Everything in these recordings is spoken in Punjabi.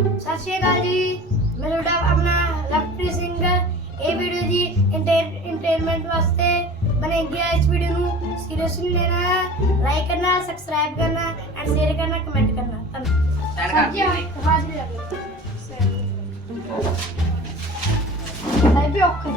ਸਤਿ ਸ਼੍ਰੀ ਅਕਾਲ ਜੀ। ਮੈਂ ਤੁਹਾਡਾ ਆਪਣਾ ਲਵਪ੍ਰੀਤ ਸਿੰਘ। ਇਹ ਵੀਡੀਓ ਜੀ ਐਂਟਰਟੇਨਮੈਂਟ ਵਾਸਤੇ ਬਣਾਈ ਹੈ। ਇਸ ਵੀਡੀਓ ਨੂੰ ਸੀਰੀਅਸਲੀ ਲੈਣਾ ਲਾਈਕ ਕਰਨਾ ਸਬਸਕ੍ਰਾਈਬ ਕਰਨਾ ਐਂਡ ਸ਼ੇਅਰ ਕਰਨਾ ਕਮੈਂਟ ਕਰਨਾ। ਧੰਨਵਾਦ। ਜੀ। ਹਾਜ਼ਰ ਲੱਗੇ ਆਈ ਵੀ ਓਕੇ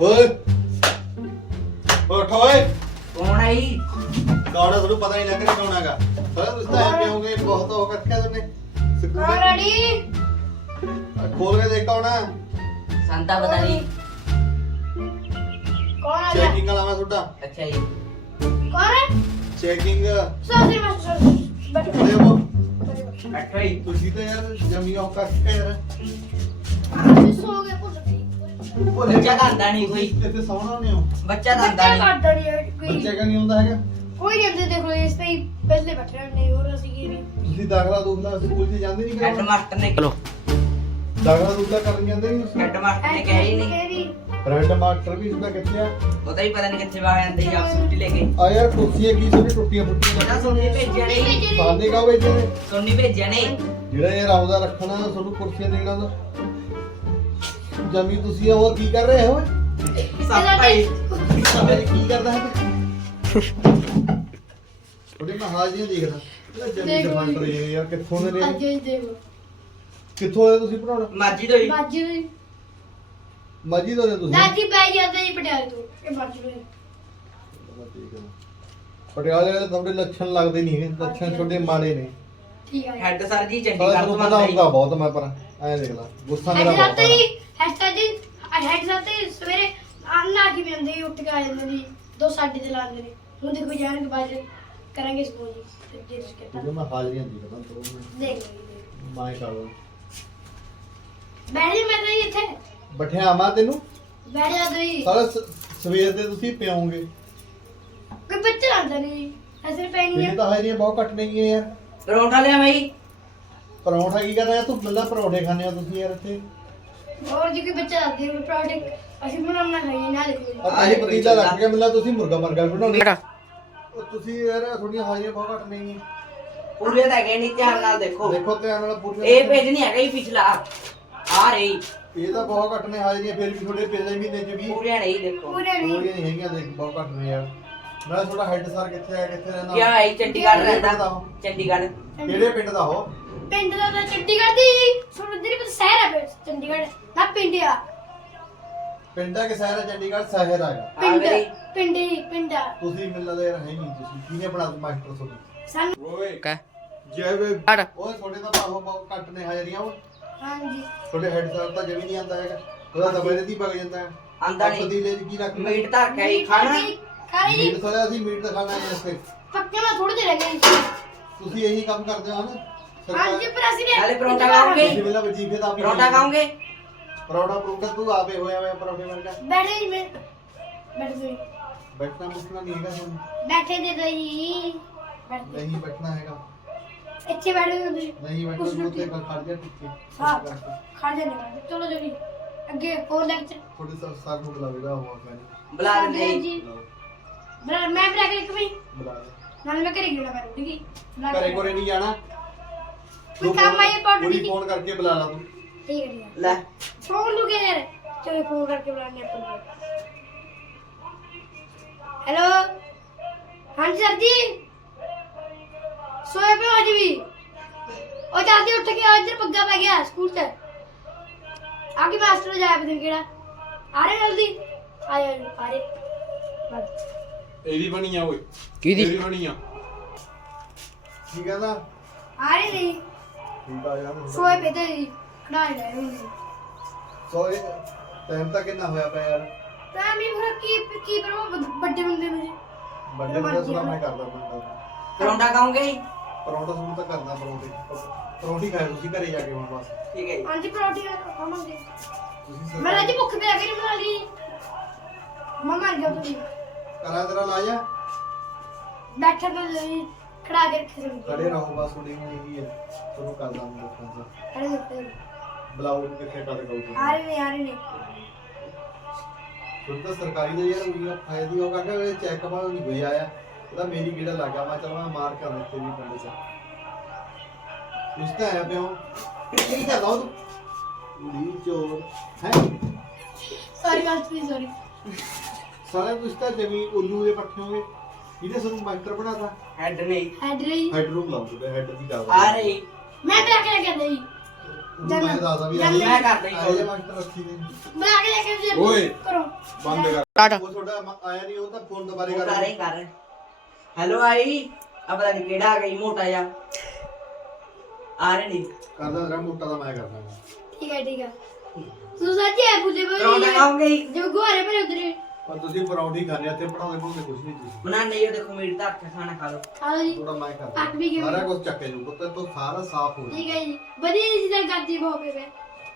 ਓਏ। ਉੱਠ ਓਏ। ਕੌਣ ਆਈ ਕੌਣ ਆ ਤੁਹਾਨੂੰ ਪਤਾ ਨਹੀਂ ਲੱਗ ਰਿਹਾ ਕੌਣ ਹੈਗਾ। ਪਰ ਤੁਸੀਂ ਤਾਂ ਐ ਪਿਓਗੇ ਬਹੁਤ ਹੋ ਕਰਕੇ ਤੁਮਨੇ ਹਾਂ ਰੈਡੀ? ਖੋਲ ਕੇ ਦੇਖ ਕੌਣ ਆ। ਸੰਤਾ ਪਤਾ ਨਹੀਂ। ਕੌਣ ਆ ਗਿਆ? ਚੈਕਿੰਗ ਵਾਲਾ ਮੈਂ ਤੁਹਾਡਾ। ਅੱਛਾ ਜੀ। ਕੌਣ ਹੈ ਚੈਕਿੰਗ ਸੋਰੀ ਮੈਂ ਸੋਰੀ ਬੈਠੋ। ਅਰੇ ਉਹ ਬੈਠੋ ਜੀ। ਤੁਸੀਂ ਤਾਂ ਯਾਰ ਜਮੀ ਆਫ ਕਰਕੇ ਯਾਰ ਤੁਸੀਂ ਸੋ ਗਏ ਭੁੱਲ ਗਏ। ਭੁੱਲ ਬੱਚਾ ਤਾਂ ਆਂਦਾ ਨਹੀਂ ਕੋਈ। ਇੱਥੇ ਸੌਣਾ ਨਹੀਂ ਹੋ ਬੱਚਾ ਤਾਂ ਆਂਦਾ ਬੱਚਾ ਨਹੀਂ। ਕੱਢ ਰਹੀ ਹੈ ਕੋਈ ਬੱਚੇ ਕਾ ਨਹੀਂ ਹੁੰਦਾ ਹੈਗਾ? ਕੋਈ ਨਹੀਂ ਅੰਦਰ ਦੇਖ ਲੋ ਇਸ ਤੇ ਹੀ ਪਹਿਲੇ ਬੈਠੇ ਰਹਿੰਦੇ ਹੋਰ ਅਸੀਂ ਕੀ ਨਹੀਂ ਤੁਸੀਂ ਦਾਖਲਾ ਦੂਖਲਾ ਸਕੂਲ 'ਚ ਜਾਂਦੇ ਨਹੀਂ ਹੈਡ ਮਾਸਟਰ ਨੇ ਚਲੋ। ਦਾਖਲਾ ਦੂਖਲਾ ਕਰਨ ਜਾਂਦੇ ਨਹੀਂ ਤੁਸੀਂ? ਹੈਡ ਮਾਸਟਰ ਨੇ ਕਿਹਾ ਹੀ ਨਹੀਂ। ਨਹੀਂ। ਫਰੈਂਡ ਮਾਸਟਰ ਵੀ ਇਸਦਾ ਕਿੱਥੇ ਆ? ਉਹਦਾ ਹੀ ਪਤਾ ਨਹੀਂ ਕਿੱਥੇ ਵਾ ਜਾਂਦੇ ਜੀ ਆਪ ਛੁੱਟੀ ਲੈ ਕੇ। ਆ ਯਾਰ ਕੁਰਸੀਆਂ ਕੀ ਸੋਨੀ ਟੁੱਟੀਆਂ ਫੁੱਟੀਆਂ ਸੋਨੀ ਭੇਜਿਆ ਨਹੀਂ। ਸਾਨੇ ਕਾ ਵੇਚੇ ਨੇ? ਸੋਨੀ ਭੇਜਿਆ ਨਹੀਂ। ਜਿਹੜਾ ਯਾਰ ਆਉਂਦਾ ਰੱਖਣਾ ਤੁਹਾਨੂੰ ਕੁਰਸੀਆਂ ਦੇਣਾ ਦਾ ਜਮੀ ਤੁਸੀਂ ਉਹ ਕੀ ਕਰ ਰਹੇ ਹੋ? ਸੱਪ ਆਈ ਸਮਝ ਕੀ ਕਰਦਾ ਹੈ ਉਹਦੇ ਮੈਂ ਹਾਜ਼ਰੀਆਂ ਦੇਖਦਾ। ਜਮੀ ਦੇਖ ਲਓ ਡਿਮਾਂਡਰ ਯਾਰ ਕਿੱਥੋਂ ਦੇ ਅੱਜ ਨੇ ਹੀ ਦੇਖ। ਕਿੱਥੋਂ ਦੇ ਤੁਸੀਂ ਪੜਾਉਣਾ ਮਾਜੀ ਤੋਂ ਹੀ। ਬਾਜੀ ਮਾਜੀ ਤੋਂ ਨੇ ਤੁਸੀਂ? ਦਾਦੀ ਪੈ ਜਾਂਦਾ ਜੀ ਪਟਿਆਲੇ ਤੋਂ। ਇਹ ਬਾਜੀ ਵੀ ਪਟਿਆਲੇ ਵਾਲੇ ਤੁਹਾਡੇ ਲੱਛਣ ਲੱਗਦੇ ਨਹੀਂ ਹੈਗੇ ਲੱਛਣ ਤੁਹਾਡੇ ਮਾੜੇ ਨੇ। ਠੀਕ ਹੈ ਹੈਡ ਸਰ ਜੀ ਸਾਲਾ ਚੰਡੀਗੜ੍ਹ ਤੁਹਾਨੂੰ ਤੋਂ ਪਤਾ ਬਹੁਤ ਮੈਂ ਪਰ ਐਂ ਦੇਖ ਲਾ। ਗੁੱਸਾ ਮੇਰਾ ਬਹੁਤ ਆ। He had Sahib ji head ਸਾਹਿਬ ਤੇ ਸਵੇਰੇ ਆਨਾ ਕੀ ਵੀ ਹੁੰਦੇ ਜੀ ਉੱਠ ਕੇ ਆ ਜਾਂਦੇ ਜੀ ਦੋ ਸਾਡੀ ਤੇ ਲਾਉਂਦੇ ਨੇ ਹੁਣ ਦੇਖੋ ਜਾਣਗੇ ਬਾਅਦ ਚ ਕਰਾਂਗੇ ਸਕੂਲ ਜੀ ਫਿਰ ਜੇ ਤੁਸੀਂ ਕਹਿੰਦਾ ਹੈ ਮੈਂ ਹਾਜ਼ਰੀਆਂ ਦੇਖਦਾ ਤੋਂ ਜੀ, ਦੇਖ ਮੈਂ ਕਰ ਲਾਂ ਲਓ। ਬੈਠ ਜਾ ਮੈਂ ਤਾਂ ਜੀ ਇੱਥੇ। ਬਠਿਆ ਆਵਾਂ ਤੈਨੂੰ। ਬੈਠ ਜਾ ਤੁਸੀਂ ਸਾਰਾ ਸ- ਸਵੇਰ ਦੇ ਤੁਸੀਂ ਪਿਓਗੇ। ਕੋਈ ਬੱਚਾ ਆਂਦਾ ਨਹੀਂ ਐਸੇ ਪੈਣੀ ਇਹ ਹੈ ਤਾਂ ਹਾਜ਼ਰੀਆਂ ਬਹੁਤ ਘੱਟ ਨੇਗੀਆਂ ਯਾਰ। ਪਰੌਂਠਾ ਲਿਆ ਬਈ। ਪਰੌਂਠਾ ਕੀ ਕਰਦਾ ਤੂੰ ਬੰਦਾ ਪਰੌਂਠੇ ਖਾਣੇ ਹੋ ਤੁਸੀਂ ਯਾਰ ਇੱਥੇ। ਔਰ ਜੀ ਕੋਈ ਬੱਚਾ ਦੇ ਪ੍ਰੋਡਕਟ ਅਸੀਂ ਬਣਾਉਣਾ ਹੈ ਨਾ ਦੇਖੋ ਆਹ ਪਤੀਲਾ ਲੱਗ ਗਿਆ ਮਿਲਣਾ ਤੁਸੀਂ ਮੁਰਗਾ ਮਰਗਾ ਬਣਾਉਣੀ ਉਹ ਤੁਸੀਂ ਯਾਰ ਥੋੜੀਆਂ ਹਾਜ਼ਰੀਆਂ ਬਹੁਤ ਘੱਟ ਨਹੀਂ ਪੂਰੇ ਤਾਂ ਗਏ ਨਹੀਂ ਧਿਆਨ ਨਾਲ ਦੇਖੋ। ਦੇਖੋ ਧਿਆਨ ਨਾਲ ਪੂਰੀਆਂ ਇਹ ਪੇਜ ਨਹੀਂ ਹੈਗਾ ਹੀ ਪਿਛਲਾ। ਆ ਰਹੀ। ਇਹ ਤਾਂ ਬਹੁਤ ਘੱਟ ਨੇ ਹਾਜ਼ਰੀਆਂ ਫਿਰ ਵੀ ਥੋੜੇ ਪਿਛਲੇ ਮਹੀਨੇ ਚ ਵੀ। ਪੂਰੇ ਨਹੀਂ ਦੇਖੋ। ਪੂਰੇ ਨਹੀਂ। ਪੂਰੀਆਂ ਨਹੀਂ ਹੈਗੀਆਂ ਦੇਖ ਬਹੁਤ ਘੱਟ ਨੇ ਯਾਰ। ਮੈਂ ਥੋੜਾ ਹੈਡ ਸਰ ਕਿੱਥੇ ਆ ਕਿੱਥੇ ਰਹਿੰਦਾ? ਕੀ ਇਹ ਚੰਡੀਗੜ੍ਹ ਰਹਿੰਦਾ? ਚੰਡੀਗੜ੍ਹ। ਕਿਹੜੇ ਪਿੰਡ ਦਾ ਹੋ ਪਿੰਡ ਦਾ ਤਾਂ ਚੰਡੀਗੜ੍ਹ ਦੀ ਸੁਣਦਰੀ ਪਰ ਸ਼ਹਿਰ ਹੈ ਫਿਰ ਚੰਡੀਗੜ੍ਹ। ਨਾ ਪਿੰਡ ਆ। ਪਿੰਡ ਆ ਕਿ ਸ਼ਹਿਰ ਹੈ ਚੰਡੀਗੜ੍ਹ? ਸ਼ਹਿਰ ਆ ਪਿੰਡ ਗਈ ਪਿੰਡ ਹੀ ਪਿੰਡ ਆ। ਤੁਸੀਂ ਮੈਨੂੰ ਲੱਗਦਾ ਯਾਰ ਹੈ ਨਹੀਂ ਤੁਸੀਂ। ਕਿਹਨੇ ਬਣਾ ਦਿੱਤਾ ਮਾਸਟਰ ਤੁਹਾਡੇ? ਸਾਨੂੰ ਓਏ ਕਾ। ਜੈ ਵੇ ਹਟ। ਓਏ ਤੁਹਾਡੇ ਤਾਂ ਬਾਹੋਂ ਬਹੁਤ ਘੱਟ ਨੇ ਹਾਜ਼ਰੀਆਂ ਓਏ ਹਾਂਜੀ। ਤੁਹਾਡੇ ਹੈੱਡ ਸਰ ਤਾਂ ਜਮੀ ਨਹੀਂ ਆਂਦਾ ਹੈਗਾ। ਉਹਦਾ ਦਬੇ ਦੀ ਪਗ ਜਾਂਦਾ। ਹੈ ਆਂਦਾ ਨਹੀਂ ਪਤੀਲੇ 'ਚ ਕੀ ਰੱਖ ਮੀਟ ਤਾਂ ਰੱਖਿਆ ਹੀ ਖਾਣਾ ਖਾਣੀ? ਜੀ ਮੀਟ ਸਾਲਿਆ ਅਸੀਂ ਮੀਟ ਦਿਖਾਣਾ ਹੈ ਇੱਥੇ ਪੱਕੇ ਨਾਲ ਥੋੜੇ ਦੇ ਲੱਗੇ ਤੁਸੀਂ ਇਹੀ ਕੰਮ ਕਰਦੇ ਹੋ ਨਾ ਹਾਂਜੀ ਪਰ ਅਸੀਂ ਨੇ ਨਾਲੇ ਪਰੌਂਠਾ ਖਾਓਗੇ? ਤੁਸੀਂ ਵੇਲਾ ਵਜੀਫੇ ਦਾ ਪਰੌਂਠਾ ਖਾਓਗੇ? ਪਰੌਂਠਾ ਪਰੌਂਠਾ ਤੂੰ ਆਪੇ ਹੋਇਆ ਹੋਇਆ ਪਰੌਂਠੇ ਵਰਗਾ। ਬੈਠੇ ਜੀ ਮੈਂ ਬੈਠ। ਗਈ ਬੈਠਣਾ ਮੁਸ਼ਕਲ ਨਹੀਂ ਹੈਗਾ ਤੁਹਾਨੂੰ। ਬੈਠੇ ਦੇ ਦਈ ਬੈਠ। ਨਹੀਂ ਬੈਠਣਾ ਹੈਗਾ। ਇੱਥੇ ਬੈਠ ਗਏ ਤੁਸੀਂ। ਨਹੀਂ ਬੈਠਣਾ ਕੁਛ ਤੂੰ। ਉੱਤੇ ਖੜ ਜਾ ਟਿੱਕੇ ਹਾਂ ਖੜ ਜਾ ਨਹੀਂ। ਚਲੋ ਜੀ ਅੱਗੇ ਹੋਰ ਲੈਕਚਰ ਤੁਹਾਡੇ ਸਰ ਸਰ ਨੂੰ ਬੁਲਾਵੇਗਾ ਉਹ ਮੈਂ। ਬੁਲਾ ਦਿੰਦੇ ਜੀ। ਜੀ। ਬਰਾ ਮੈਂ ਬਰਾ ਕੇ ਇੱਕ ਵੀ ਬੁਲਾ ਦੇ। ਨਾਲ ਮੈਂ ਘਰੇ ਗਿਣਾ ਕਰ ਠੀਕ ਹੈ ਘਰੇ ਕੋਰੇ ਨਹੀਂ ਜਾਣਾ। ਕੋਈ ਕੰਮ ਆਈ ਪੂਰੀ ਠੀਕ ਫੋਨ ਕਰਕੇ ਬੁਲਾ ਲਾ ਤੂੰ। ਹੈ ਜੀ ਲੈ। ਫੋਨ ਲੁਕੇ ਯਾਰ। ਚਲੋ ਫੋਨ ਕਰਕੇ ਬੁਲਾਣੇ ਆਪਾਂ ਹੈਲੋ? ਹਾਂਜੀ ਸਰ ਜੀ। ਸੋਏ ਪਏ ਹੋ ਅੱਜ ਵੀ? ਉਹ ਜਲਦੀ ਉੱਠ ਕੇ ਆ ਇੱਧਰ ਪੱਗਾ ਪੈ ਗਿਆ ਸਕੂਲ ਤੇ। ਆ ਕੇ ਮਾਸਟਰ ਜਾਇਆ ਪਤਾ ਨੀ ਕਿਹੜਾ। ਆ ਰਹੇ ਜਲਦੀ? ਆ ਜਾ ਆ ਰਹੇ। ਬਸ। ਇਹਦੀ ਬਣੀ ਆ ਓਏ। ਕਿਹਦੀ? ਇਹਦੀ ਬਣੀ ਆ ਕੀ ਕਹਿੰਦਾ ਆ ਰਹੇ ਨਹੀਂ ਠੀਕ ਆ ਯਾਰ ਸੋਏ ਪਏ ਤੇ ਜੀ ਖੜਾ ਲੈ ਰਹੇ ਸੋ ਇਹ ਟਾਈਮ ਤਾਂ ਕਿੰਨਾ ਹੋਇਆ ਪਿਆ ਯਾਰ? ਤਾਂ ਵੀ ਫਿਰ ਕੀ ਕੀ ਕਰੋ ਵੱਡੇ ਬੰਦੇ ਨੂੰ। ਜੀ ਵੱਡੇ ਬੰਦੇ ਸੁਣਾ ਮੈਂ ਕਰਦਾ ਬੰਦਾ। ਪਰੌਂਠਾ ਖਾਓਗੇ ਪਰੌਂਠਾ ਸੁਣ ਤਾਂ ਕਰਨਾ ਪਰੌਂਠੇ। ਪਰੌਂਠੀ ਖਾਏ ਤੁਸੀਂ ਘਰੇ ਜਾ ਕੇ ਹੁਣ ਬਸ। ਠੀਕ ਹੈ ਜੀ। ਹਾਂਜੀ ਪਰੌਂਠੀ ਖਾਵਾਂਗੇ। ਤੁਸੀਂ ਮੈਂ ਅੱਜ ਭੁੱਖ ਤੇ ਆ ਗਈ ਬਣਾ ਲਈ। ਮੈਂ ਮਰ ਗਿਆ ਤੁਸੀਂ ਕਰਾ ਤੇਰਾ ਲਾ ਜਾ ਬੈਠਾ ਤਾਂ ਜੀ ਖੜਾ ਕੇ ਰੱਖੇ ਸੀ ਖੜੇ ਰਹੋ ਬਸ ਥੋੜੀ ਹੁਣ ਇਹੀ ਹੈ। ਤੁਹਾਨੂੰ ਕਰਦਾ ਮੈਂ ਦੇਖਾਂ ਤਾਂ। ਖੜੇ ਦਿੱਤੇ ਬਲਾਉ ਕਿੱਥੇ ਕਰ ਆ ਗਾਉ ਰਹੇ ਨੇ ਆ ਰਹੇ ਨੇ। ਤੁਹਾਨੂੰ ਤਾਂ ਸਰਕਾਰੀ ਦਾ ਯਾਰ ਉਹੀ ਫਾਇਦੀ ਹੋਗਾ ਕਿ ਚੈੱਕ ਬਾਅਦ ਨਹੀਂ ਹੋਇਆ ਆ ਉਹਦਾ ਮੇਰੀ ਗੇੜਾ ਲੱਗਾ ਮੈਂ ਚਲ ਮੈਂ ਮਾਰ ਕਰ ਦਿੱਤੇ ਵੀ ਪਿੰਡ ਚ। ਉਸ ਤਾਂ ਆਇਆ ਪਿਓ ਕੀ ਕਰਦਾ ਉਹ ਤੂੰ? ਲੀ ਚੋਰ ਹੈ? ਸੌਰੀ ਗੱਲ ਸੌਰੀ ਸੌਰੀ ਸਾਰੇ ਤੁਸੀਂ ਤਾਂ ਜਮੀ ਉੱਲੂ ਦੇ ਪੱਠੇ ਹੋਗੇ। ਇਹਨੇ ਸਾਨੂੰ ਮਾਸਟਰ ਬਣਾਤਾ। ਹੈਡ ਨੇ ਹੈਡ ਰਹੀ ਹੈਡ ਰੂਮ ਲਾਉਂਦੇ ਹੈਡ ਦੀ ਗੱਲ ਆ ਰਹੀ। ਮੈਂ ਬਣਾ ਕੇ ਲੈ ਕੇ ਆਂਦਾ ਜੀ ਮੈਂ ਦੱਸਦਾ ਵੀ ਮੈਂ ਕਰਦਾ ਹੀ ਆਏ ਮਾਸਟਰ ਰੱਖੀ ਨੇ ਬਣਾ ਕੇ ਲੈ ਕੇ ਜੀ ਓਏ। ਕਰੋ। ਬੰਦ ਕਰ। ਉਹ ਤੁਹਾਡਾ ਮ- ਆਇਆ ਨਹੀਂ ਉਹ ਤਾਂ ਫੋਨ ਦੁਬਾਰੇ ਕਰ ਕਰ ਰਹੀ ਕਰ। ਹੈਲੋ ਆਈ। ਆ ਪਤਾ ਨਹੀਂ ਕਿਹੜਾ ਆ ਗਈ ਮੋਟਾ ਜਿਹਾ। ਆ ਰਹੇ ਨਹੀਂ। ਕਰਦਾ ਜਰਾ ਮੋਟਾ ਦਾ ਮੈਂ ਕਰਦਾ। ਠੀਕ ਹੈ ਠੀਕ ਹੈ ਤੂੰ ਸੱਚੀ ਹੈ ਬੁੱਲੇ ਬੋਲੀ ਜੀ? ਜੋ ਗੁਹਾਰੇ ਭਰੇ ਉਧਰੇ। ਪਰ ਤੁਸੀਂ ਪਰੌਂਠੀ ਖਾਣੇ ਇੱਥੇ ਪੜਾਉਂਦੇ ਪੜਾਉਂਦੇ ਕੁਝ ਨਹੀਂ ਤੁਸੀਂ। ਬਣਾ ਨਹੀਂ ਉਹ ਦੇਖੋ ਮੇਰੀ ਤਾਂ ਅੱਖ ਖਾਣਾ ਖਾ ਲਓ। ਆਲੋ ਜੀ ਥੋੜਾ ਮੈਂ ਅੱਖ ਵੀ ਕਰਦਾ ਕਿਵੇਂ? ਸਾਰਾ ਕੁਝ ਚੱਕੇ ਜੂ ਪੁੱਤ ਤੋਂ ਸਾਰਾ ਸਾਫ਼ ਹੋ ਠੀਕ ਹੈ ਜੀ ਵਧੀਆ ਜੀ ਦਾ ਕਰਦੀ ਬਹੁਤ ਪੇ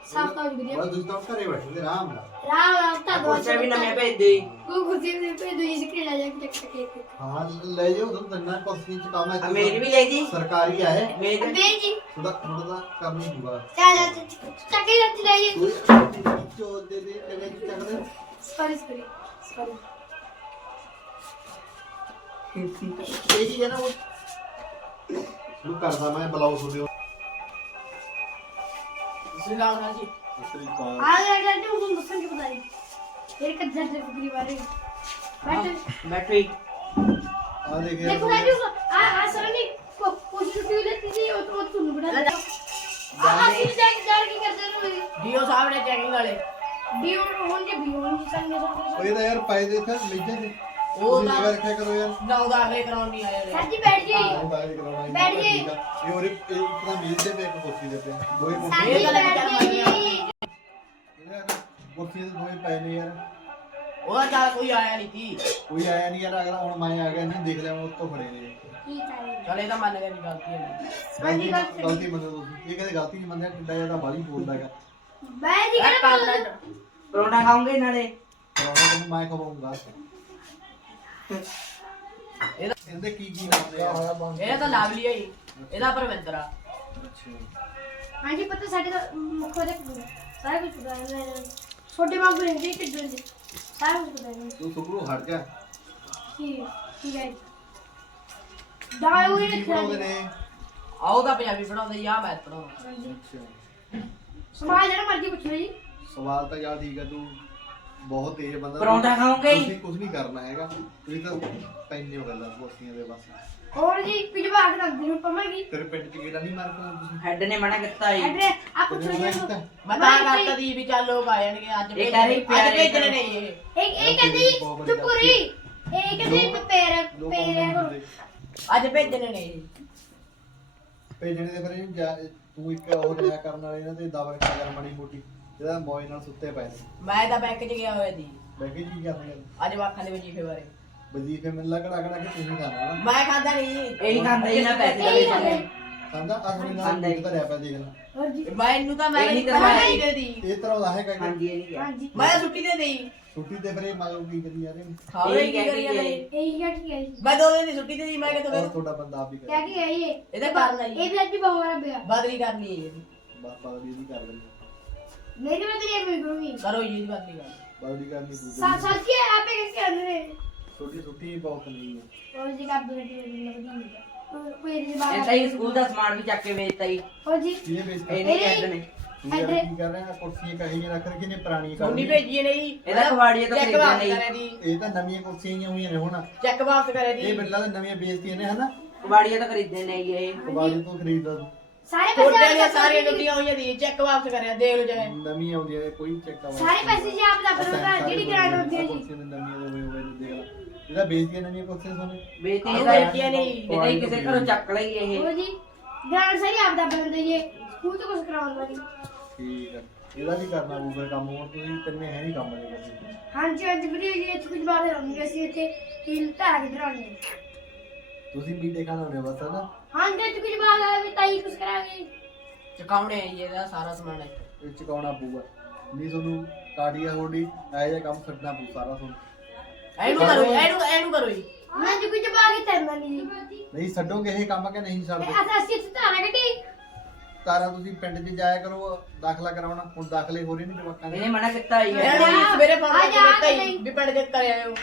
ਸਾਫ਼ ਤਾਂ ਵਧੀਆ ਬਸ ਤੁਸੀਂ ਤਾਂ ਘਰੇ ਬੈਠੇ ਆਰਾਮ ਨਾਲ। ਰਾਮ ਰਾਮ ਤਾਂ ਦੋ ਕੁਰਸੇ ਵੀ ਨਵੇਂ ਭੇਜ ਦੇ ਕੋ ਖੁਸ਼ੀ ਦੇ ਪੇ ਦੋ ਇਸ ਕੇ ਲੈ ਜਾ ਕੇ ਟਕ ਟਕ ਹਾਂ ਲੈ ਜਾਓ ਤੁਹਾਨੂੰ ਦੰਨਾ ਕੁਰਸੀ ਚ ਕੰਮ ਹੈ। ਆ ਮੇਰੀ ਵੀ ਲੈ ਜੀ। ਸਰਕਾਰੀ ਹੈ ਮੇਰੀ ਤਾਂ- ਜੀ। ਥੋੜਾ ਥੋੜਾ ਤਾਂ ਕੰਮ ਹੀ ਹੋਊਗਾ ਚਾ ਜਾ ਚੱਕੇ ਰੱਖ ਲੈ ਜੀ। ਤੂੰ ਚੋ ਦੇ ਦੇ ਕਿਵੇਂ ਚੱਕਦੇ ਸੌਰੀ ਸੌਰੀ ਸੌਰੀ ਇਹ ਜੀ ਹੈ ਨਾ ਉਹ। ਸ਼ੁਰੂ ਕਰਦਾ ਮੈਂ ਬਲਾਉ ਸੁਣਿਓ ਤੁਸੀਂ ਲਾਉਣਾ ਜੀ। ਤਰੀਕਾ ਆ ਜਾ ਜਾ ਤੂੰ ਤੁਹਾਨੂੰ ਦੱਸਣ ਕੀ ਪਤਾ ਨਹੀਂ। ਫਿਰ ਕੱਜਰ ਦੇ ਫਿਕਰੀ ਬਾਰੇ ਬੈਠ ਬੈਠੋ ਜੀ। ਆ ਦੇਖ ਯਾਰ। ਦੇਖੋ ਰਾਜੂ ਆ ਆ ਸਰਨੀ ਕੋ ਕੁਝ ਟੂ ਲੈਤੀ ਸੀ ਉਹ ਤੋਂ ਤੁਹਾਨੂੰ ਬੜਾ ਆ ਅਸੀਂ ਜਾ ਕੇ ਜਾ ਕੇ ਕਰਦੇ ਨੇ ਡੀਓ ਸਾਹਿਬ ਨੇ ਚੈਕਿੰਗ ਵਾਲੇ। ਬਿਓ ਹੋਣਗੇ ਬਿਓ ਹੋਣਗੇ ਸੰਗੇ ਉਹ ਸੰਗੇ ਇਹਦਾ ਯਾਰ ਪਾਏ ਦੇ ਇੱਥੇ ਮੇਜਾਂ ਤੇ ਉਹ ਉਹ ਤਾਂ- ਤਾਂ ਰੱਖਿਆ ਕਰੋ ਯਾਰ। ਨੌ ਦਾਖਲੇ ਕਰਾਉਣ ਨਹੀਂ ਸੱਜੀ ਬੈਠ ਜੀ। ਉਹ ਤਾਂ ਇਹ ਕਰਾਉਣਾ ਹੀ ਬੈਠ ਜੀ। ਠੀਕ ਆ। ਇਹ ਹੋਰ ਇੱਕ ਤਾਂ ਮੇਜ਼ ਤੇ ਤੇ ਇੱਕ ਕੁਰਸੀ ਦੇ ਤੇ ਦੋਏ ਕੁਰਸੀ ਸਾਡੀ ਇਹ ਗੱਲ ਬੈਠ ਜੀ। ਇਹਦੇ ਕੁਰਸੀ ਦੇ ਦੋਏ ਪਏ ਨੇ ਯਾਰ। ਉਹਦਾ ਚਾਲ ਕੋਈ ਆਇਆ ਨਹੀਂ ਸੀ। ਕੋਈ ਆਇਆ ਨਹੀਂ ਯਾਰ ਅਗਲਾ ਹੁਣ ਮੈਂ ਆ ਗਿਆ ਨਹੀਂ ਦੇਖ ਲਿਆ ਉਹ ਤੋਂ ਖੜੇ ਨੇ। ਕੀ ਕਰੇ ਚਲ ਇਹ ਤਾਂ ਮੰਨ ਗਿਆ ਨਹੀਂ ਗਲਤੀ ਹੈ। ਹਾਂਜੀ, ਗਲਤੀ ਮੰਨੋ ਤੁਸੀਂ। ਇਹ ਕਹਿੰਦੇ ਗਲਤੀ ਨਹੀਂ ਮੰਨਿਆ ਕਿੱਡਾ ਜ਼ਿਆਦਾ ਬਾਲੀ ਬੋਲਦਾ ਹੈਗਾ। ਬੈਠ ਜੀ ਕਿਹੜਾ ਪਰੌਂਠਾ ਖਾਓਗੇ ਨਾਲੇ? ਮੈਂ ਖਵਾਉਂਗਾ ਇਹਦਾ ਇਹਦੇ ਕੀ ਕੀ ਨਾਮ ਨੇ? ਯਾਰ ਇਹਦਾ ਤਾਂ ਲਾਵਲੀ ਹੈ। ਜੀ ਇਹਦਾ ਪਰਵਿੰਦਰ ਆ। ਅੱਛਾ ਹਾਂਜੀ ਪਤਾ ਸਾਡੇ ਦਾ ਮੁੱਖ ਦੇ ਸਾਰਾ ਕੁਝ ਪਤਾ ਹੈ ਛੋਟੇ ਬਾਬੂ ਰਹਿੰਦੇ ਕਿੱਦਾਂ ਦੇ? ਸਾਰਾ ਕੁਝ ਪਤਾ ਹੈ ਤੂੰ ਸੁਕਰੂ ਹਟ ਜਾ। ਠੀਕ ਠੀਕ ਹੈ? ਦਾਈ ਹੋਈ ਕੀ ਰੱਖਿਆ ਬਣਾਉਂਦੇ ਜੀ। ਨੇ? ਆਓ ਤਾਂ ਪੰਜਾਬੀ ਪੜਾਉਂਦੇ ਜਾਂ ਮੈਥ ਪੜਾਉਂਦਾ ਹਾਂਜੀ। ਅੱਛਾ। ਸਮਾਜ ਜਿਹੜਾ ਮਰਜ਼ੀ ਪੁੱਛੋ ਜੀ ਸਵਾਲ ਤਾਂ ਯਾਰ ਠੀਕ ਹੈ ਤੂੰ ਬਹੁਤ ਤੇਜ਼ ਬੰਦਾ ਪਰੌਂਠਾ ਖਾਓਗੇ? ਤੁਸੀਂ ਕੁਝ ਨਹੀਂ ਕਰਨਾ ਹੈਗਾ। ਤੁਸੀਂ ਤਾਂ ਪੈਨੇ ਹੋ ਗੱਲਾਂ ਕੁਰਸੀਆਂ ਦੇ ਬਸ। ਹੋਰ ਜੀ ਪਿਜਵਾ ਕੇ ਰੱਖ ਦੇ ਪਵਾਂਗੀ ਤੇਰੇ ਪਿੰਡ ਚ ਕਿਹੜਾ ਨਹੀਂ ਮਾਰ ਪਾਉਂਦਾ ਤੁਸੀਂ? ਹੈਡ ਨੇ ਮਨਾ ਕੀਤਾ ਜੀ ਆ ਪੁੱਛੋ ਤੈਨੂੰ ਮੈਂ ਤਾਂ ਕਰਤਾ ਦੀ ਵੀ ਚੱਲ ਲੋਕ ਆ ਜਾਣਗੇ ਅੱਜ ਇਹ ਕਹਿ ਰਹੀ ਭੇਜਣੇ ਅੱਜ ਪਿਆਰੇ ਭੇਜਣੇ ਨਹੀਂ ਇਹ। ਇੱਕ ਇਹ ਕਹਿੰਦੀ ਤੂੰ ਪੂਰੀ ਇਹ ਕਹਿੰਦੀ ਪੈਰ ਲੋਕ ਆਉਂਦੇ ਹੁੰਦੇ। ਅੱਜ ਭੇਜਣੇ ਨਹੀਂ ਇਹ। ਭੇਜਣੇ ਦੇ ਫਿਰ ਇਹਨੂੰ ਜਾ- ਤੂੰ ਇੱਕ ਉਹ ਰਿਹਾ ਕਰਨ ਵਾਲੇ ਇਹਨਾਂ ਤੇ ਦਵਾ ਕਰ ਮੜੀ ਮੋਟੀ ਜਿਹਦਾ ਮੌਜ ਨਾਲ ਸੁੱਤੇ ਪਏ ਨੇ। ਮੈਂ ਤਾਂ ਬੈਂਕ 'ਚ ਗਿਆ ਹੋਇਆ ਸੀ। ਬਹਿ ਕੇ ਕੀ ਕਰਨਾ ਯਾਰ ਅੱਜ ਵਾਖਾਂ ਦੇ ਵਜੀਫੇ ਬਾਰੇ। ਵਜ਼ੀਫੇ ਮਿਲ ਲਾ ਕੜਾ ਕੇ ਤੁਸੀਂ ਖਾਣਾ ਨਾ। ਮੈਂ ਖਾਂਦਾ ਨਹੀਂ। ਇਹੀ ਖਾਂਦਾ ਜੀ ਨਾ ਪੈਸੇ ਖਾਂਦਾ? ਜੀ। ਖਾਂਦਾ ਨਾਲ ਖਾਂਦਾ ਹੀ। ਦੁੱਧ ਧਰਿਆ ਪਿਆ ਦੇਖ ਲੈ। ਹੋਰ ਜੀ। ਮੈਨੂੰ ਤਾਂ ਮੈਂ ਇਹੀ ਤਾਂ ਮੈਂ ਮੈਂ- ਹੀ ਦੇ ਦੀ ਇਹ ਤਰ੍ਹਾਂ ਦਾ ਹੈਗਾ ਕਿ ਹਾਂਜੀ ਇਹ ਨਹੀਂ ਗਿਆ ਹਾਂਜੀ। ਮੈਂ ਛੁੱਟੀ ਦੇ ਦੇਈ। ਛੁੱਟੀ ਤੇ ਫਿਰ ਇਹ ਮਗਰ ਕੀ ਕਰੀ ਜਾ ਰਹੇ ਨੇ ਖਾਵੇ ਕੀ ਕਰੀ ਜਾਂਦੇ। ਇਹ ਕੀ ਹੈ ਜੀ ਮੈਂ ਦੋ ਦਿਨ ਦੀ ਛੁੱਟੀ ਦੇ ਦੀ ਮੈਂ ਕਿਹਾ ਔਰ ਤੂੰ ਤੁਹਾਡਾ ਬੰਦਾ ਆਪ ਹੀ ਕਿਆ ਕਰ ਕੀ ਹੈ ਇਹ। ਇਹਦਾ ਕਰਨਾ ਇਹ ਹੀ। ਵੀ ਅੱਜ ਬਹੁਤ ਬੜਾ ਪਿਆ। ਬਦਲੀ ਕਰਨੀ ਹੈ ਇਹਦੀ। ਬਸ ਬਦਲੀ ਦੀ ਕਰ ਲੈਣੀ ਮੇਰੀ ਮੈਂ ਤੇ ਇਹ ਵੀ ਕਰੂੰਗੀ। ਕਰੋ ਜੀ ਇਹਦੀ ਬਦਲੀ ਕਰ ਬਦਲੀ ਕਰਨੀ ਸਾ ਪਊਗੀ ਸੱਚੀ ਹੈ ਆਪੇ ਕਿਸ ਕਰ ਰਹੇ ਛੋਟੀ ਛੁੱਟੀ ਬਹੁਤ ਨਹੀਂ ਹੈ। ਹੋਰ ਜੀ ਕਰ ਦੋ ਜੀ ਲੱਗਦੀ ਕੋਈ ਇਹਦੇ ਇਹ ਬਾਹਰ ਤਾਂ ਹੀ ਸਕੂਲ ਦਾ ਸਮਾਨ ਵੀ ਚੱਕ ਕੇ ਵੇਚਤਾ ਜੀ। ਹੋਰ ਜੀ ਇਹ ਵੇਚ ਇਹ ਨਹੀਂ ਕਹਿੰਦੇ ਨੇ। ਇਹ ਯਾਰ ਕੀ ਕਰ ਰਹੇ ਆ ਕੁਰਸੀਆਂ ਕਹੀ ਜੇ ਰੱਖ ਰੱਖੀ ਨੇ ਪੁਰਾਣੀਆਂ ਕਰ ਸੋਨੀ ਲਈਆਂ। ਭੇਜੀਏ ਨਹੀਂ ਇਹਦਾ ਕਬਾੜੀਆ ਤਾਂ ਚੈੱਕ ਖਰੀਦਿਆ ਵਾਪਸ ਨਹੀਂ। ਕਰੇ ਦੀ ਇਹ ਤਾਂ ਨਵੀਆਂ ਕੁਰਸੀਆਂ ਆਈਆਂ ਹੋਈਆਂ ਨੇ ਹੁਣ। ਚੈੱਕ ਵਾਪਸ ਕਰੇ ਇਹ ਦੀ ਬਿੱਲਾਂ ਤਾਂ ਨਵੀਆਂ ਬੇਇੱਜ਼ਤੀਆਂ ਨੇ ਹਨਾ? ਕਬਾੜੀਆ ਤਾਂ ਖਰੀਦੇ ਨੇ ਜੀ ਇਹ। ਕਬਾੜੀ ਤੋਂ ਖਰੀਦਦਾ ਤੂੰ। ਸਾਰੇ ਛੋਟੇ ਪੈਸੇ ਭਰੋ ਜੀ। ਲੁੱਟੀਆਂ ਹੋਈਆਂ ਦੀ ਚੈੱਕ ਵਾਪਸ ਕਰਿਆ ਦੇਖ ਲਓ ਜਾਏ ਨਵੀਂ ਆਉਂਦੀਆਂ ਨੇ ਕੋਈ ਚੈੱਕ ਆਵਾ ਸਾਰੇ ਪੈਸੇ ਜੀ ਆਪ ਦਾ ਭਰੋਗਾ ਜਿਹੜੀ ਗ੍ਰਾਂਟ ਹੁੰਦੀ ਹੈ ਜੀ। ਕੁਰਸੀਆਂ ਦੇ ਨਵੀਆਂ ਦੇ ਹੋਏ ਹੋਏ ਨੇ ਦੇਖ ਲੈ ਇਹਦਾ ਬੇਇੱਜ਼ਤੀਆਂ ਨਵੀਆਂ ਕੁਰਸੀਆਂ ਸੋਨੇ ਇਹਦਾ ਵੇਚਤੀਆਂ ਨਹੀਂ। ਇਹ ਤਾਂ ਹੀ ਕਿਸੇ ਘਰੋਂ ਚੱਕ ਲਈ ਇਹ। ਹੋਰ ਜੀ ਗ੍ਰਾਂਟ ਸਾਰੀ ਆਪ ਦਾ ਬਣਦਾ ਜੀ ਸਕੂਲ ਤੋਂ ਕੁਝ ਕਰਾਉਣ ਵਾਲੀ ਠੀਕ ਆ। ਇਹਦਾ ਵੀ ਕਰਨਾ ਪਊਗਾ ਕੰਮ ਹੁਣ ਤੁਸੀਂ ਤਿੰਨੇ ਹੈ ਨਹੀਂ ਕੰਮ ਦੇ ਕਰਦੇ ਹਾਂਜੀ ਅੱਜ ਵੀਡੀਓ ਜੀ ਇੱਥੇ ਕੁਝ ਬਾਤ ਹੋਣਗੇ ਅਸੀਂ ਇੱਥੇ ਹੀਲ ਕੇ ਦਰਾਂਗੇ ਤੁਸੀਂ ਵੀ ਦੇਖਣਾ ਹੋਣੇ ਬਸ ਹੈ ਨਾ ਹਾਂਜੀ ਅੱਜ ਕੁਝ ਬਾਤ ਆ ਵੀ ਤਾਈ ਕੁਝ ਕਰਾਂਗੇ। ਚਕਾਉਣੇ ਇਹਦਾ ਸਾਰਾ ਸਮਾਨ ਹੈ ਇਹ ਚੁਕਾਉਣਾ ਪਊਗਾ। ਨਹੀਂ ਤੁਹਾਨੂੰ ਕਾਡੀਆ ਹੋਡੀ ਇਹ ਜਿਹਾ ਕੰਮ ਛੱਡਣਾ ਪਊ ਸਾਰਾ ਤੁਹਾਨੂੰ। ਇਹਨੂੰ ਕਰੋ ਜੀ, ਇਹਨੂੰ ਇਹਨੂੰ ਕਰੋ ਜੀ। ਮੈਂ ਅੱਜ ਕੁਝ ਬਾਤ ਹੀ ਕਰਨਾ ਨਹੀਂ ਜੀ ਨਹੀਂ ਛੱਡੋਗੇ ਇਹ ਕੰਮ ਕਿ ਨਹੀਂ ਛੱਡਦੇ। ਅਸੀਂ ਅਸੀਂ ਇੱਥੇ ਧਾਰਾ ਕੱਢੀ ਤਾਰਾ ਤੁਸੀਂ ਪਿੰਡ 'ਚ ਜਾਇਆ ਕਰੋ ਦਾਖਲਾ ਕਰਾਉਣਾ। ਹੁਣ ਦਾਖਲੇ ਹੋ ਰਹੇ ਨੇ ਜਵਾਕਾਂ ਦੇ। ਇਹਨੇ ਮਨਾ ਕੀਤਾ ਹੀ ਹੈ। ਇਹਨੇ ਸਵੇਰੇ ਫੋਨ ਆ ਜਾ, ਕਰਕੇ ਦਿੱਤਾ ਨਹੀਂ। ਹੀ ਵੀ ਪਿੰਡ ਚ ਕਰ ਆਇਓ।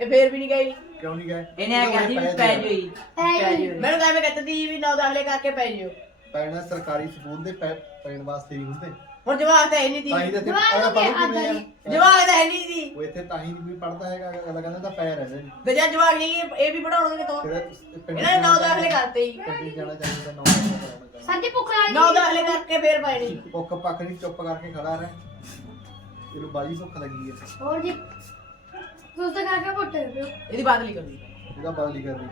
ਇਹ ਫੇਰ ਵੀ ਨਹੀਂ ਗਈ ਕਿਉਂ ਨਹੀਂ ਗਏ? ਇਹਨੇ ਆ ਕਿਹਾ ਸੀ ਵੀ ਪੈ ਜਿਓ। ਜੀ ਪੈ ਜਿਓ। ਮੈਨੂੰ ਕਹਿੰਦੇ ਕਹਿੰਦੀ ਵੀ ਨੌ ਦਾਖਲੇ ਕਰਕੇ ਪੈ ਜਿਓ ਪੈਣਾ ਸਰਕਾਰੀ ਸਕੂਲ ਦੇ ਪੈ- ਪੈਣ ਵਾਸਤੇ ਹੀ ਹੁੰਦੇ। ਹੁਣ ਜਵਾਬ ਤਾਂ ਹੈ ਨਹੀਂ ਦੀ ਤਾਂ ਹੀ ਤਾਂ ਇੱਥੇ ਜਵਾਕ ਆਹ ਪੜ੍ਹੋ ਤਾਂ ਕਿਵੇਂ ਆ? ਜਵਾਬ ਤਾਂ ਹੈ ਨਹੀਂ ਦੀ ਉਹ ਇੱਥੇ ਤਾਂ ਹੀ ਨਹੀਂ ਕੋਈ ਪੜਦਾ ਹੈਗਾ ਅਗਲਾ ਕਹਿੰਦਾ ਤਾਂ ਪੈ ਰਹਿੰਦੇ ਨੇ ਤੇ ਜਦ ਜਵਾਬ ਨਹੀਂ ਇਹ ਵੀ ਪੜਾਉਣਗੇ ਪਿੰਡ ਇਹਨਾਂ ਨੇ ਨੌ ਦਾਖਲੇ ਕਰਤੇ ਹੀ 'ਚ ਜਾਣਾ ਚਾਹੀਦਾ ਨੌ ਦਾਖਲੇ ਕਰਾਉਣਾ ਚਾਹੀਦਾ ਸਾਡੀ ਭੁੱਖ ਲੱਗੀ ਨੌ ਦਾਖਲੇ ਕਰਕੇ ਫੇਰ ਪੈਣੀ। ਭੁੱਖ ਪੱਕ ਨਹੀਂ ਚੁੱਪ ਕਰਕੇ ਖੜਾ ਰਹਿ। ਇਹਨੂੰ ਬਾਜੀ ਭੁੱਖ ਲੱਗੀ ਹੈ ਹੋਰ ਜੀ। ਤੁਸੀਂ ਤਾਂ ਕਰਕੇ ਪੁੱਟ ਰਹੇ ਹੋ ਇਹਦੀ ਬਾਤ ਨਹੀਂ ਕਰਨੀ। ਇਹਦਾ ਬਦਲੀ ਕਰਨੀ।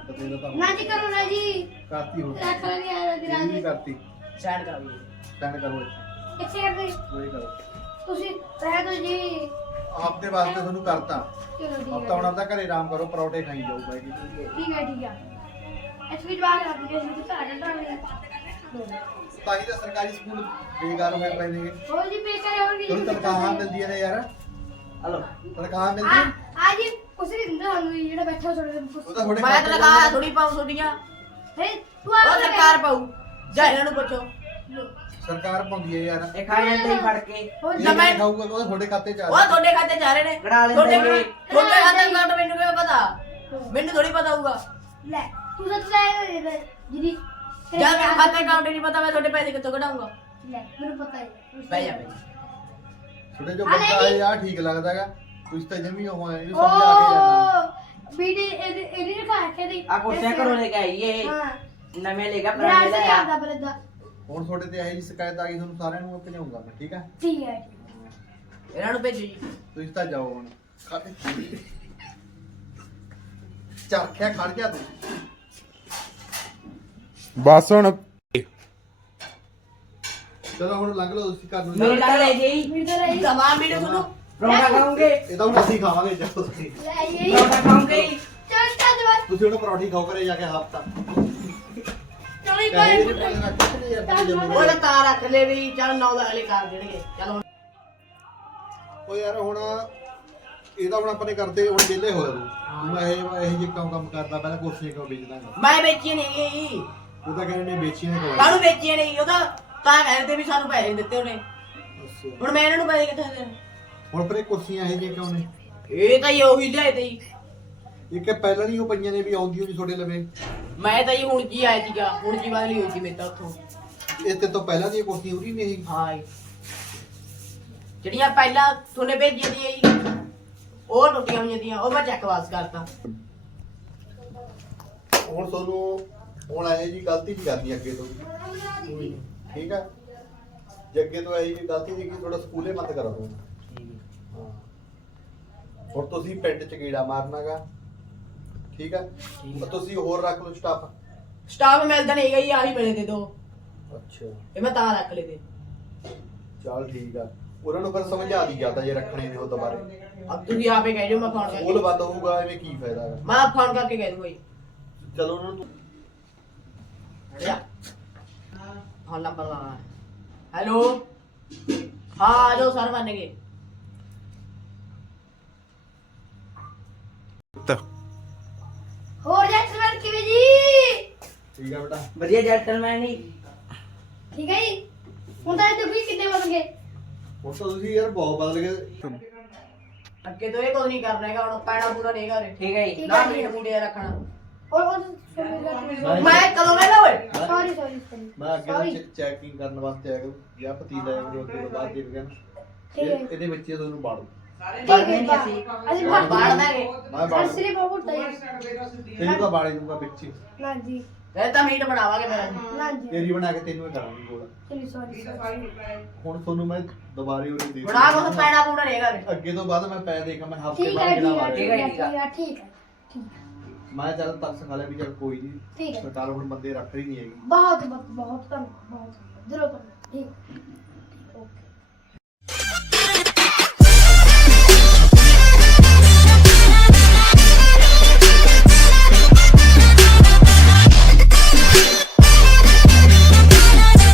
ਕੱਟ ਇਹਦਾ ਤਾਂ ਨਾ ਜੀ ਕਰੋ ਨਾ ਜੀ। ਕਰਤੀ ਹੋ। ਰੱਖ ਲਾਂਗੇ ਆ ਦੀ ਵੀ ਰਾਜ ਕਰਤੀ? ਸੈਂਡ ਕਰਾਓ ਜੀ ਸਟੈਂਡ ਕਰੋ ਇੱਥੇ। ਕਰਦੇ ਕੋਈ ਕਰੋ ਤੁਸੀਂ ਰਹਿ ਦੋ ਜੀ। ਆਪਦੇ ਵਾਸਤੇ ਤੁਹਾਨੂੰ ਕਰਤਾ। ਹਫਤਾ ਹੁਣ ਆਪਦਾ ਘਰੇ ਆਰਾਮ ਕਰੋ ਪਰੌਂਠੇ ਖਾਈ ਜਾਓ ਬੈ ਕੇ ਠੀਕ ਹੈ ਠੀਕ ਹੈ। ਇੱਥੇ ਵੀ ਬਾਹਰ ਆ ਗਏ ਅਸੀਂ ਧਾਰਾ ਕੱਢਾਂਗੇ ਤਾਂ ਹੀ ਤਾਂ ਸਰਕਾਰੀ ਸਕੂਲ ਬੇਕਾਰ ਹੋਏ ਪਏ ਨੇ। ਹੋਰ ਜੀ ਪੇ ਕਰੇ ਹੋਣਗੇ ਤੁਹਾਨੂੰ ਤਨਖਾਹਾਂ ਮਿਲਦੀਆਂ ਨੇ ਯਾਰ। ਹਲੋ। ਤਨਖਾਹਾਂ ਆ ਮਿਲਦੀਆਂ ਆ ਜੀ। ਕੁਛ ਨਹੀਂ ਦਿੰਦਾ ਸਾਨੂੰ ਜਿਹੜਾ ਬੈਠਾ ਉਹ ਤਾਂ ਥੋੜੇ ਮੈਂ ਤਾਂ ਲਗਾ ਥੋੜੀ ਪਾਉ ਛੋਡੀਆਂ ਹੈ ਤੂੰ ਆ ਉਹ ਸਰਕਾਰ ਪਾਉ ਜਾ ਇਹਨਾਂ ਨੂੰ ਪੁੱਛੋ। ਸਰਕਾਰ ਪਾਉਂਦੀ ਹੈ ਯਾਰ। ਇਹ ਖਾ ਜਾਂਦੇ ਹੀ ਫੜ ਕੇ। ਜੀ ਮੈਂ- ਖਾਊਗਾ ਉਹ ਤੁਹਾਡੇ ਖਾਤੇ ਚ ਆ ਉਹ ਤੁਹਾਡੇ ਖਾਤੇ ਚ ਆ ਰਹੇ ਨੇ। ਕਢਾ ਲੈਂਦੇ ਤੁਹਾਡੇ ਨੇ। ਤੁਹਾਡੇ ਖਾਤੇ ਅਕਾਊਂਟ ਮੈਨੂੰ ਕਿਵੇਂ ਪਤਾ? ਮੈਨੂੰ ਥੋੜੀ ਪਤਾ ਹੋਊਗਾ। ਲੈ ਤੂੰ ਤਾਂ ਲੈ ਖਾਤੇ ਅਕਾਊਂਟ ਨਹੀਂ ਪਤਾ ਮੈਂ ਤੁਹਾਡੇ ਪੈਸੇ ਕਿੱਥੋਂ ਲੈ ਮੈਨੂੰ ਪਤਾ ਹੈ ਜਾ ਜਾ ਜੋ ਬੰਦਾ ਆ ਠੀਕ ਲੱਗਦਾਗਾ ਤੁਸੀਂ ਤਾਂ ਜਮੀ ਹੋ ਇਹਨੂੰ ਸਮਝਾ ਕੇ ਜਾਣਾ ਓ ਵੀਡੀ ਇਹਦੀ ਇਹਦੀ ਰਖਾ ਕੇ ਦੀ ਆ ਕੁਰਸੀਆਂ ਘਰੋਂ ਲੈ ਕੇ ਆਈ ਇਹ ਹਾਂ। ਨਵੇਂ ਲੈ ਕੇ ਸੇ ਲੈ ਆ। ਆਦਾ ਬਲਦਾ। ਹੁਣ ਤੁਹਾਡੇ ਤੇ ਇਹੀ ਸ਼ਿਕਾਇਤ ਆ ਗਈ ਤੁਹਾਨੂੰ ਸਾਰਿਆਂ ਨੂੰ ਭਜਾਉਂਗਾ ਮੈਂ ਠੀਕ ਹੈ ਠੀਕ ਹੈ ਇਹਨਾਂ ਨੂੰ ਭੇਜੋ ਜੀ। ਤੁਸੀਂ ਤਾਂ ਜਾਓ ਹੁਣ ਖਾਤੇ ਚਾਖਿਆ ਖੜ ਗਿਆ ਤੂੰ। ਬਸ ਹੁਣ। ਚਲੋ ਹੁਣ ਲੰਘ ਲਓ ਤੁਸੀਂ ਘਰ ਨੂੰ ਮੇਰੇ ਨਾਲ ਲੈ ਜੀ। ਵੀਡੀਓ ਰਹੀ। ਦਵਾ ਮੈਨੂੰ ਤੁਹਾਨੂੰ। ਪਰੌਂਠਾ ਖਾਓਗੇ? ਇਹ ਤਾਂ ਹੁਣ ਅਸੀਂ ਖਾਵਾਂਗੇ ਜਾਓ ਤੁਸੀਂ। ਲੈ ਇਹ ਪਰੌਂਠਾ ਖਾਓਗੇ? ਜੀ? ਚੱਲ ਚੱਲ ਜਵਾ ਤੁਸੀਂ ਹੁਣ ਪਰੌਂਠੀ ਖਾਓ ਘਰੇ ਜਾ ਕੇ ਹਫਤਾ। ਚਲ ਹੀ ਕਹੇ ਪਏ ਜੀ ਪਹਿਲਾਂ ਰੱਖ ਕੇ ਯਾਰ ਪਹਿਲੇ ਜੰਮੂ ਉਹ ਤਾਂ ਤਾਰ ਰੱਖ ਲੈ ਵੀ ਚੱਲ ਨੌ ਦਾਖਲੇ ਕਰ ਦੇਣਗੇ। ਚੱਲ ਹੁਣ। ਉਹ ਯਾਰ ਹੁਣ ਇਹਦਾ ਹੁਣ ਆਪਾਂ ਨੇ ਕਰਦੇ ਹੁਣ ਵਿਹਲੇ ਹੋਇਆ ਤੂੰ ਮੈਂ ਇਹ ਇਹ ਜਿਹੇ ਕੰਮ ਕੰਮ ਕਰਦਾ ਪਹਿਲਾਂ ਕੁਰਸੀਆਂ ਕਿਉਂ ਵੇਚਦਾ ਮੈਂ ਵੇਚੀ ਨਹੀਂ ਗਈ ਉਹ ਤਾਂ ਕਹਿੰਦੇ ਨੇ ਵੇਚੀ ਨੇ ਕਵਾਈ ਕਾਹਨੂੰ ਵੇਚੀ ਨਹੀਂ ਉਹਦਾ ਤਾਂ ਕਹਿੰਦੇ ਵੀ ਸਾਨੂੰ ਪੈਸੇ ਨੀ ਦਿੱਤੇ ਉਹਨੇ। ਹੁਣ ਮੈਂ ਇਹਨਾਂ ਨੂੰ ਪੈਸੇ ਕਿੱਥੇ ਦੇਣ? ਹੁਣ ਪਰ ਕੁਰਸੀਆਂ ਇਹ ਜਿਹੇ ਕਿਉਂ ਨੇ? ਇਹ ਤਾਂ ਹੀ ਉਹੀ ਲਿਆਏ ਤੇ ਇਹ ਕਿ ਪਹਿਲਾਂ ਨਹੀਂ ਉਹ ਪਈਆਂ ਨੇ ਵੀ ਆਉਂਦੀ ਹੋਣੀ ਤੁਹਾਡੇ ਲਵੇ। ਮੈਂ ਤਾਂ ਹੀ ਹੁਣ ਜੀ ਆਇਆ ਸੀਗਾ ਹੁਣ ਜੀ ਬਦਲੀ ਹੋਈ ਸੀ ਮੇਰੇ ਤਾਂ ਉੱਥੋਂ। ਇਹ ਤੇ ਤੋਂ ਪਹਿਲਾਂ ਦੀ ਕੁਰਸੀ ਉਰੀ ਨਹੀਂ ਸੀ। ਹਾਂ ਜੀ। ਜਿਹੜੀਆਂ ਪਹਿਲਾਂ ਤੁਹਾਨੇ ਭੇਜੀਆਂ ਦੀਆਂ ਜੀ ਉਹ ਟੁੱਟੀਆਂ ਹੋਈਆਂ ਦੀਆਂ ਉਹ ਮੈਂ ਚੈੱਕ ਵਾਸ ਕਰਤਾ। ਹੁਣ ਤੁਹਾਨੂੰ ਹੁਣ ਇਹ ਜੀ ਗਲਤੀ ਨਹੀਂ ਕਰਨੀ ਅੱਗੇ ਤੋਂ। ਠੀਕ ਆ? ਜੇ ਅੱਗੇ ਤੋਂ ਇਹ ਜੀ ਗਲਤੀ ਨਹੀਂ ਕਿ ਥੋੜਾ ਸਕੂਲੇ ਬੰਦ ਕਰਾ। ਦੋ ਹਾਂ ਹੁਣ ਤੁਸੀਂ ਪਿੰਡ ਚ ਕੀੜਾ ਮਾਰਨਾਗਾ ਠੀਕ ਆ? ਤਾਂ ਤੁਸੀਂ ਹੋਰ ਰੱਖ ਲਓ ਸਟਾਫ। ਸਟਾਫ ਮਿਲਦਾ ਨਹੀਂ ਗਈ ਆਹੀ ਮਿਲੇ ਤੇ ਦੋ। ਅੱਛਾ। ਇਹ ਮੈਂ ਤਾਂ ਰੱਖ ਲਏ ਤੇ। ਚੱਲ ਠੀਕ ਆ। ਉਹਨਾਂ ਨੂੰ ਫਿਰ ਸਮਝਾ ਦੀ ਜਾਂਦਾ ਜੇ ਰੱਖਣੇ ਨੇ ਉਹ ਦੁਬਾਰੇ ਅਬ ਤੁਸੀਂ ਆਪੇ ਕਹਿ ਦਿਓ ਮੈਂ ਫੋਨ ਸਕੂਲ ਕਰਕੇ ਬੰਦ ਹੋਊਗਾ ਐਵੇਂ ਕੀ ਫਾਇਦਾ ਹੈਗਾ ਮੈਂ ਫੋਨ ਕਰਕੇ ਕਹਿ ਦੂੰਗਾ ਜੀ। ਚਲੋ ਉਹਨਾਂ ਨੂੰ। ਜਾ ਹਾਂ ਨੰਬਰ ਲਾ ਹੈਲੋ? ਹਾਂ ਆ ਜਾਓ ਸਰ ਬਣ ਗਏ। ਹੋਰ ਜੈਟਲਮੈਨ ਕਿਵੇਂ ਜੀ? ਠੀਕ ਆ ਬੇਟਾ। ਵਧੀਆ ਜੈਂਟਲਮੈਨ ਹੀ ਠੀਕ ਹੈ ਜੀ। ਹੁਣ ਤਾਂ ਇਹ ਵੀ ਕਿੰਨੇ ਬਣ ਗਏ? ਹੁਣ ਤਾਂ ਤੁਸੀਂ ਯਾਰ ਬਹੁਤ ਬਦਲ ਗਏ। ਅੱਗੇ ਤੋਂ ਇਹ ਕੁਝ ਨਹੀਂ ਕਰਨਾ ਹੈਗਾ ਹੁਣ ਪੈਣਾ ਪੂਰਾ ਨਹੀਂ ਹੈਗਾ। ਠੀਕ ਹੈ ਜੀ। ਨਾ ਮੀਟ ਮੂੜਿਆ ਰੱਖਣਾ। ਹੋਰ ਹੋਰ ਮੈਂ ਕਦੋਂ ਵੇਲਾ ਓਏ ਸੌਰੀ ਸੌਰੀ ਮੈਂ ਅੱਗੇ ਚੈਕਿੰਗ ਕਰਨ ਵਾਸਤੇ ਆਇਆ ਕਰੂੰ ਜਾਂ ਪਤੀਲਾ ਆਇਆ ਕਰੂੰ ਅੱਗੇ ਤੋਂ ਬਾਅਦ ਦੇਖ ਗਿਆ ਇਹਦੇ ਵਿੱਚ ਤੁਹਾਨੂੰ ਬਾੜੂ ਠੀਕ ਹੈ ਬਾ- ਅਸੀਂ ਬਾੜ ਬਾੜ ਦਾਂਗੇ ਮੈਂ ਬਾੜੂ ਅਸਲੀ ਬਹੁਤ ਟਾਈਮ ਤੈਨੂੰ ਤਾਂ ਬਾੜੇ ਦੂੰਗਾ ਵਿੱਚ ਹੀ। ਨਾ ਜੀ ਫਿਰ ਤਾਂ ਮੀਟ ਬਣਾਵਾਂਗੇ ਮੇਰਾ ਨਾ ਜੀ ਤੇਰੀ ਬਣਾ ਕੇ ਤੈਨੂੰ ਹੀ ਕਰਾਂਗੀ ਗੋਲ। ਚਲੀ ਸੌਰੀ ਸੌਰੀ ਹੁਣ ਤੁਹਾਨੂੰ ਮੈਂ ਦੁਬਾਰੇ ਉਹ ਦੇ ਬਣਾ ਕੁਝ ਪੈਣਾ ਪੂਰਾ ਨਹੀਂ ਹੈਗਾ ਉਰੇ। ਅੱਗੇ ਤੋਂ ਬਾਅਦ ਮੈਂ ਪੈ ਮੈਂ ਹਫ਼ਤੇ ਠੀਕ ਬਾਅਦ ਹੈ ਕਿਹੜਾ ਠੀਕ ਹੈ ਮਾਰਿਆ ਠੀਕ ਹੈ ਠੀਕ ਹੈ। ਠੀਕ ਹੈ ਠੀਕ ਹੈ ਮੈਂ ਚੱਲ ਤਰਸ ਖਾ ਲਿਆ ਵੀ ਚੱਲ ਕੋਈ ਨਹੀਂ। ਠੀਕ ਹੈ। ਸਰਕਾਰ ਹੁਣ ਬੰਦੇ ਰੱਖ ਰਹੀ ਨਹੀਂ ਹੈਗੀ। ਬਹੁਤ ਬਹੁਤ ਬਹੁਤ ਧੰਨਵਾਦ ਬਹੁਤ ਦਿਲੋਂ ਧੰਨਵਾਦ। ਠੀਕ